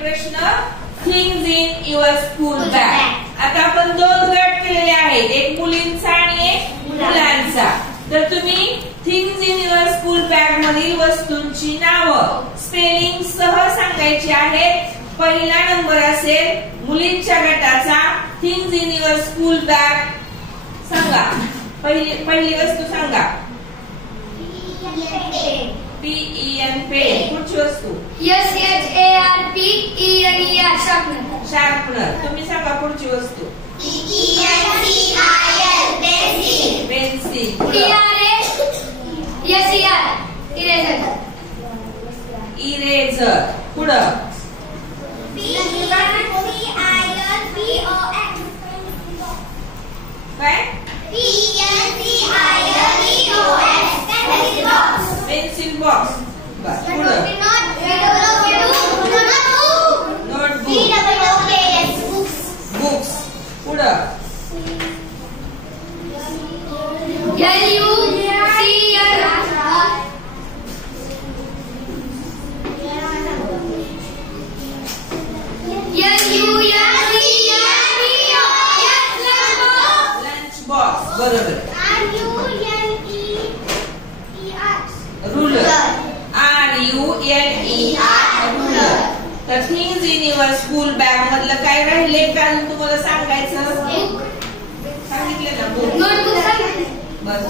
प्रश्न things in your school bag. आता आपण दोन गट केलेले आहेत, एक मुलींचा आणि एक मुलांचा। तर तुम्ही things in your school bag मधील वस्तूंची नावं स्पेलिंग सह सांगायची आहेत। पहिला नंबर असेल मुलींच्या गटाचा, things in your school bag सांगा। पहिली वस्तू सांगा। PEN pen. पुढची वस्तू SHARPENER शार्पनर। तुम्ही सांगा पुढची वस्तू। PENCIL pencil. ERASER eraser. पुढं काय? Pencil box. पुढं नोटबुक। बुक्स। पुढं लंच बॉक्स। बरोबर। रुलर। RULER ruler. तर things in your school bag मधलं काय राहिले का तुम्हाला सांगायचं? सांगितलं ना बुक। नोटबुक बस